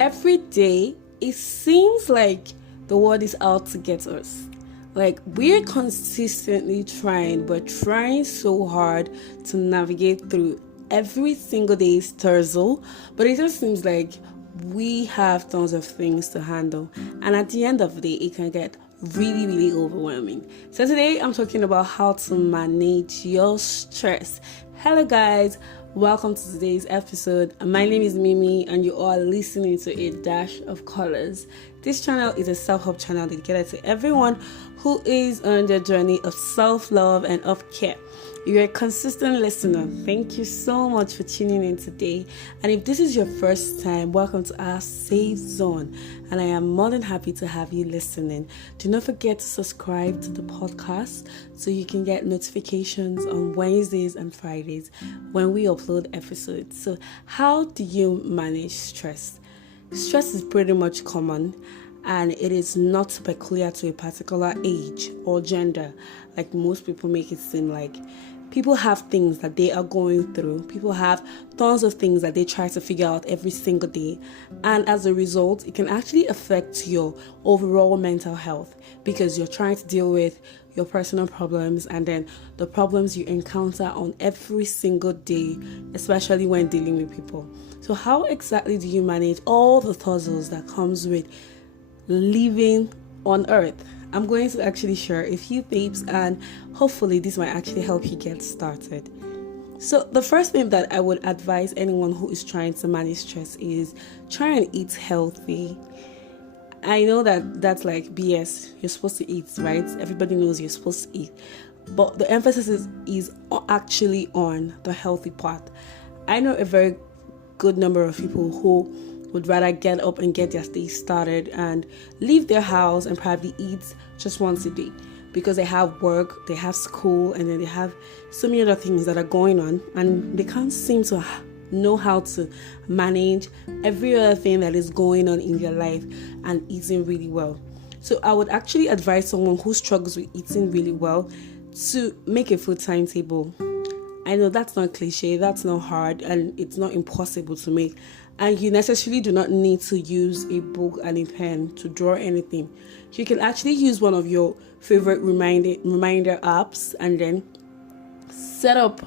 Every day, it seems like the world is out to get us. Like, we're consistently trying, but trying so hard to navigate through every single day's tussle, but it just seems like we have tons of things to handle, and at the end of the day, it can get really overwhelming. So today I'm talking about how to manage your stress. Hello guys, welcome to today's episode. My name is Mimi and you are listening to A Dash of Colors. This channel is a self-help channel dedicated to everyone who is on the journey of self-love and of care. You're a consistent listener. Thank you so much for tuning in today. And if this is your first time, welcome to our safe zone. And I am more than happy to have you listening. Do not forget to subscribe to the podcast so you can get notifications on Wednesdays and Fridays when we upload episodes. So how do you manage stress? Stress is pretty much common, and it is not peculiar to a particular age or gender, like most people make it seem like. People have things that they are going through. People have tons of things that they try to figure out every single day. And as a result, it can actually affect your overall mental health because you're trying to deal with your personal problems and then the problems you encounter on every single day, especially when dealing with people. So how exactly do you manage all the tussles that comes with living on earth? I'm going to actually share a few tips and hopefully this might actually help you get started. So the first thing that I would advise anyone who is trying to manage stress is try and eat healthy. I know that that's like BS. You're supposed to eat, right? Everybody knows you're supposed to eat. But the emphasis is actually on the healthy part. I know a very good number of people who would rather get up and get their day started and leave their house and probably eat just once a day because they have work, they have school, and then they have so many other things that are going on and they can't seem to know how to manage every other thing that is going on in their life and eating really well. So I would actually advise someone who struggles with eating really well to make a food timetable. I know that's not cliche, that's not hard, and it's not impossible to make. And you necessarily do not need to use a book and a pen to draw anything. You can actually use one of your favorite reminder apps and then set up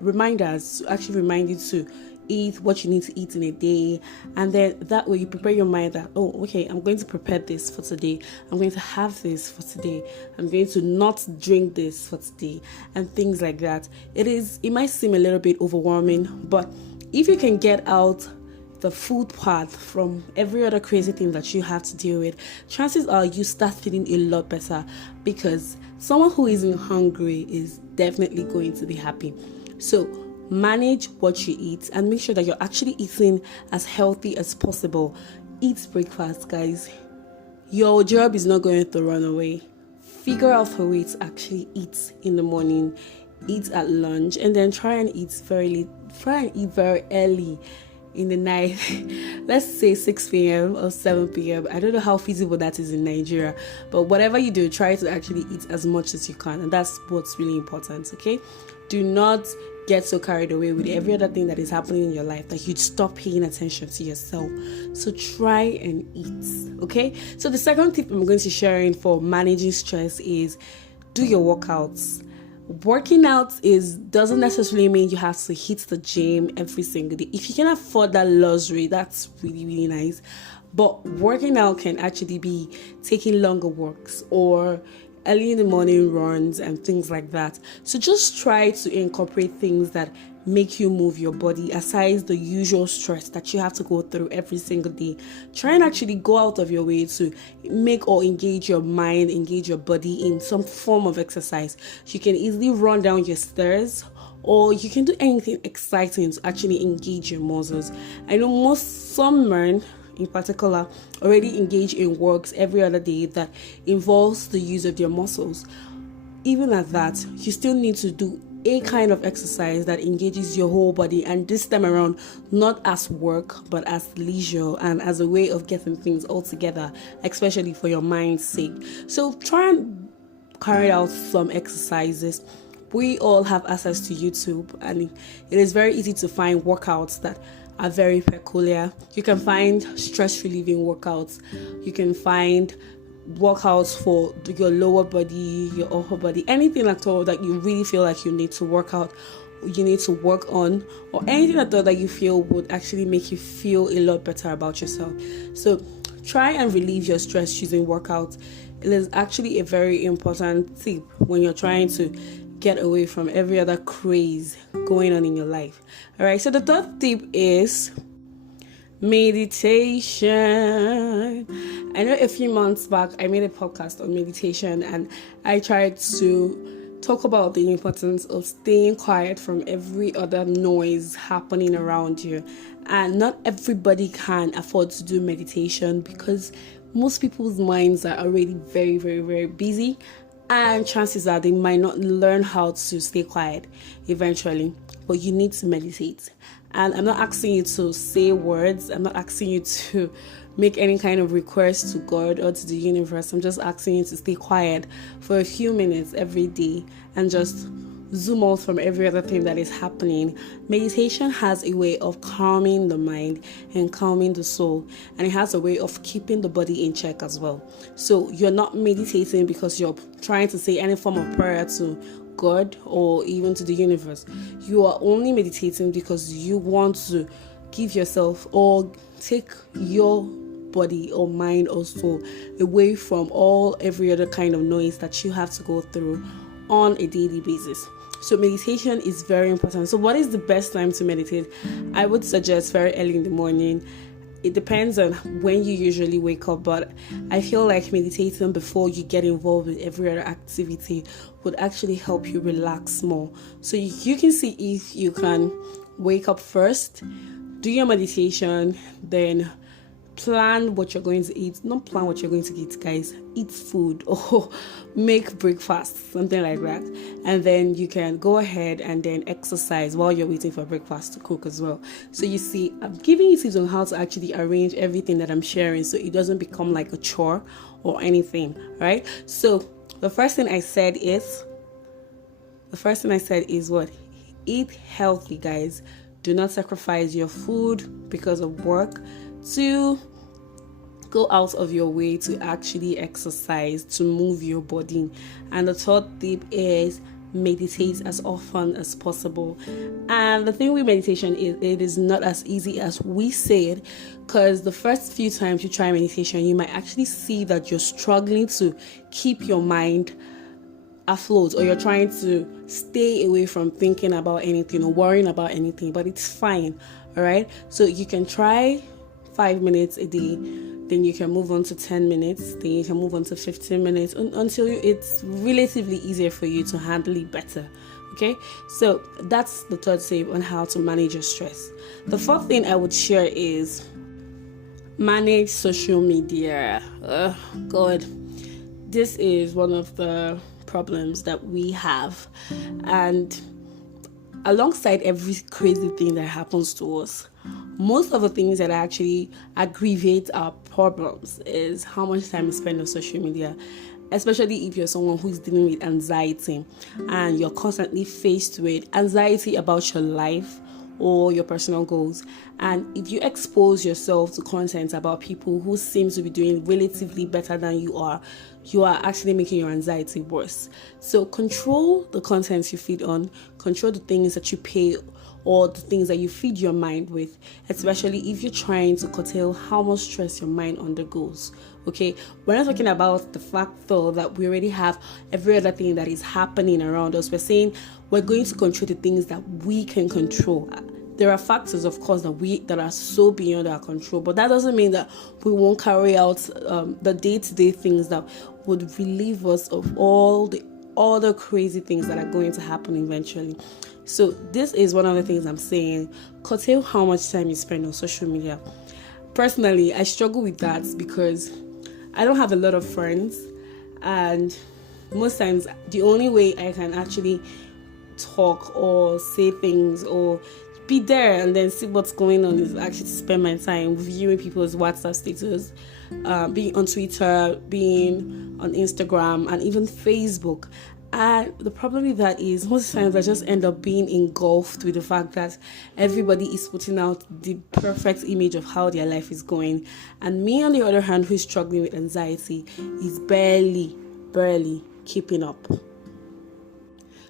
reminders to actually remind you to eat what you need to eat in a day. And then that way you prepare your mind that, oh, okay, I'm going to prepare this for today. I'm going to have this for today. I'm going to not drink this for today and things like that. It might seem a little bit overwhelming, but if you can get out the food part from every other crazy thing that you have to deal with, chances are you start feeling a lot better because someone who isn't hungry is definitely going to be happy. So manage what you eat and make sure that you're actually eating as healthy as possible. Eat breakfast, guys. Your job is not going to run away. Figure out a way to actually eat in the morning, eat at lunch, and then try and eat very early in the night. Let's say 6 p.m. or 7 p.m. I don't know how feasible that is in Nigeria, but whatever you do, try to actually eat as much as you can, and that's what's really important. Okay, do not get so carried away with every other thing that is happening in your life that you'd stop paying attention to yourself. So try and eat. Okay, so the second tip I'm going to share for managing stress is do your workouts. Working out doesn't necessarily mean you have to hit the gym every single day. If you can afford that luxury, that's really nice. But working out can actually be taking longer walks or early in the morning runs and things like that. So just try to incorporate things that make you move your body aside the usual stress that you have to go through every single day. Try and actually go out of your way to make or engage your mind, engage your body in some form of exercise. You can easily run down your stairs, or you can do anything exciting to actually engage your muscles. I know some men in particular already engage in works every other day that involves the use of their muscles. Even at that, you still need to do a kind of exercise that engages your whole body, and this time around not as work but as leisure and as a way of getting things all together, especially for your mind's sake. So try and carry out some exercises we all have access to YouTube, and it is very easy to find workouts that are very peculiar. You can find stress relieving workouts. You can find workouts for your lower body, your upper body, anything at all that you really feel like you need to work out, you need to work on, or anything at all that you feel would actually make you feel a lot better about yourself. So try and relieve your stress using workouts. It is actually a very important tip when you're trying to get away from every other craze going on in your life. All right, so the third tip is meditation. I know a few months back I made a podcast on meditation, and I tried to talk about the importance of staying quiet from every other noise happening around you. And not everybody can afford to do meditation because most people's minds are already very, very, very busy, and chances are they might not learn how to stay quiet eventually. But you need to meditate. And I'm not asking you to say words. I'm not asking you to make any kind of request to God or to the universe. I'm just asking you to stay quiet for a few minutes every day and just zoom out from every other thing that is happening. Meditation has a way of calming the mind and calming the soul, and it has a way of keeping the body in check as well. So you're not meditating because you're trying to say any form of prayer to God or even to the universe. You are only meditating because you want to give yourself or take your body or mind or soul away from every other kind of noise that you have to go through on a daily basis. So meditation is very important. So what is the best time to meditate? I would suggest very early in the morning. It depends on when you usually wake up, but I feel like meditating before you get involved with every other activity would actually help you relax more. So you can see if you can wake up first, do your meditation, then plan what you're going to eat. Not plan what you're going to eat, guys. Eat food or make breakfast, something like that. And then you can go ahead and then exercise while you're waiting for breakfast to cook as well. So you see, I'm giving you tips on how to actually arrange everything that I'm sharing so it doesn't become like a chore or anything, right? So the first thing I said is what? Eat healthy, guys. Do not sacrifice your food because of work to go out of your way to actually exercise, to move your body. And the third tip is meditate as often as possible. And the thing with meditation is it is not as easy as we said, because the first few times you try meditation, you might actually see that you're struggling to keep your mind afloat, or you're trying to stay away from thinking about anything or worrying about anything, but it's fine. All right, so you can try 5 minutes a day, then you can move on to 10 minutes, then you can move on to 15 minutes until it's relatively easier for you to handle it better. Okay, so that's the third tip on how to manage your stress. The fourth thing I would share is manage social media. God, this is one of the problems that we have, and alongside every crazy thing that happens to us, most of the things that actually aggravate our problems is how much time you spend on social media, especially if you're someone who's dealing with anxiety and you're constantly faced with anxiety about your life or your personal goals. And if you expose yourself to content about people who seem to be doing relatively better than you are actually making your anxiety worse. So control the content you feed on, control the things that you pay or the things that you feed your mind with, especially if you're trying to curtail how much stress your mind undergoes. Okay, we're not talking about the fact though that we already have every other thing that is happening around us. We're saying we're going to control the things that we can control. There are factors, of course, that are so beyond our control, but that doesn't mean that we won't carry out the day-to-day things that would relieve us of all the other crazy things that are going to happen eventually. So this is one of the things I'm saying. Curtail how much time you spend on social media. Personally, I struggle with that because I don't have a lot of friends, and most times the only way I can actually talk or say things or be there and then see what's going on is actually to spend my time viewing people's WhatsApp status, being on Twitter, being on Instagram, and even Facebook. And the problem with that is most times I just end up being engulfed with the fact that everybody is putting out the perfect image of how their life is going. And me, on the other hand, who is struggling with anxiety, is barely keeping up.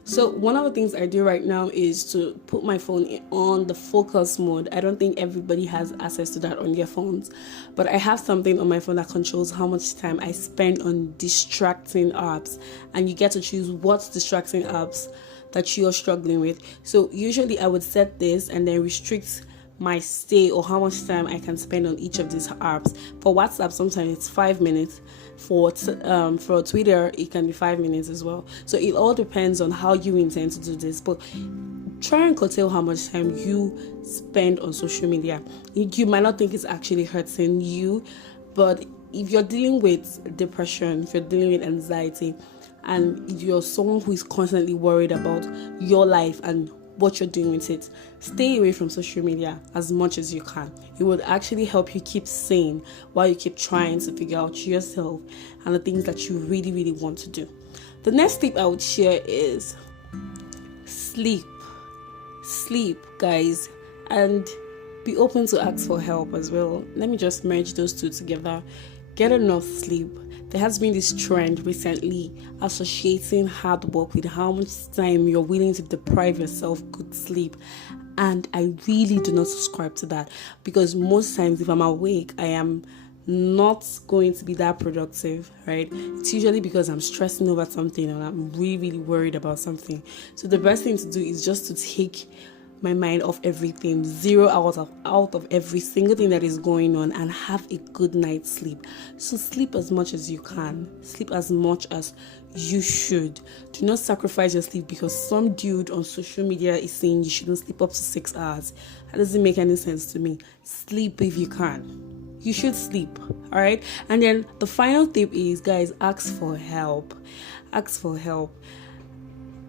So one of the things I do right now is to put my phone on the focus mode. I don't think everybody has access to that on their phones, but I have something on my phone that controls how much time I spend on distracting apps, and you get to choose what distracting apps that you're struggling with. So usually I would set this and then restrict my stay or how much time I can spend on each of these apps. For WhatsApp, sometimes it's 5 minutes. For Twitter, it can be 5 minutes as well. So it all depends on how you intend to do this. But try and curtail how much time you spend on social media. You might not think it's actually hurting you, but if you're dealing with depression, if you're dealing with anxiety, and you're someone who is constantly worried about your life and what you're doing with it, stay away from social media as much as you can. It would actually help you keep sane while you keep trying to figure out yourself and the things that you really want to do. The next tip I would share is sleep, guys, and be open to ask for help as well. Let me just merge those two together. Get enough sleep. There has been this trend recently associating hard work with how much time you're willing to deprive yourself good sleep. And I really do not subscribe to that, because most times if I'm awake, I am not going to be that productive, right? It's usually because I'm stressing over something and I'm really worried about something. So the best thing to do is just to take my mind off everything, zero out of every single thing that is going on, and have a good night's sleep. So sleep as much as you can, sleep as much as you should. Do not sacrifice your sleep because some dude on social media is saying you shouldn't sleep up to 6 hours. That doesn't make any sense to me. Sleep if you can. You should sleep, all right? And then the final tip is, guys, ask for help.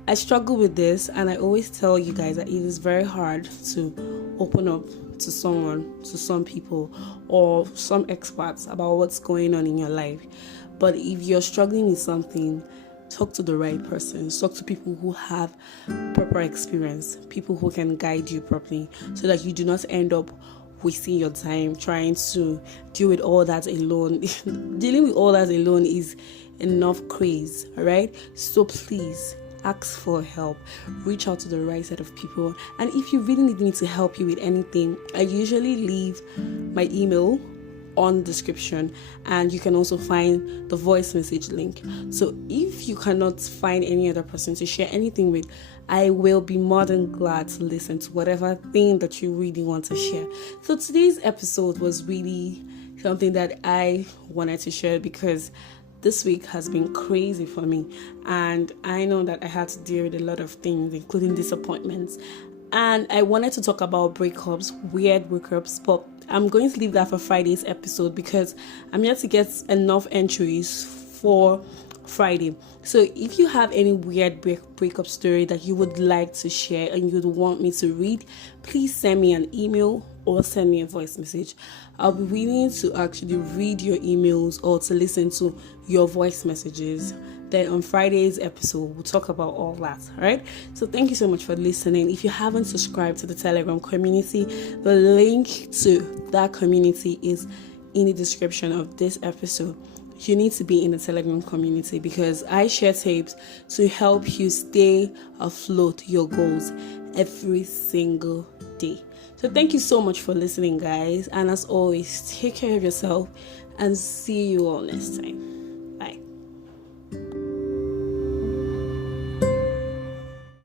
I struggle with this, and I always tell you guys that it is very hard to open up to someone, to some people, or some experts about what's going on in your life. But if you're struggling with something, talk to the right person. Talk to people who have proper experience, people who can guide you properly, so that you do not end up wasting your time trying to deal with all that alone. Dealing with all that alone is enough craze, all right? So please, ask for help. Reach out to the right set of people. And if you really need me to help you with anything, I usually leave my email on the description, and you can also find the voice message link. So if you cannot find any other person to share anything with, I will be more than glad to listen to whatever thing that you really want to share. So today's episode was really something that I wanted to share because this week has been crazy for me, and I know that I had to deal with a lot of things, including disappointments. And I wanted to talk about breakups, weird breakups, but I'm going to leave that for Friday's episode because I'm yet to get enough entries for Friday. So if you have any weird breakup story that you would like to share and you'd want me to read, please send me an email or send me a voice message. I'll be willing to actually read your emails or to listen to your voice messages. Then on Friday's episode, we'll talk about all that, all right? So thank you so much for listening. If you haven't subscribed to the Telegram community, the link to that community is in the description of this episode. You need to be in the Telegram community because I share tips to help you stay afloat your goals every single day. So thank you so much for listening, guys. And as always, take care of yourself and see you all next time.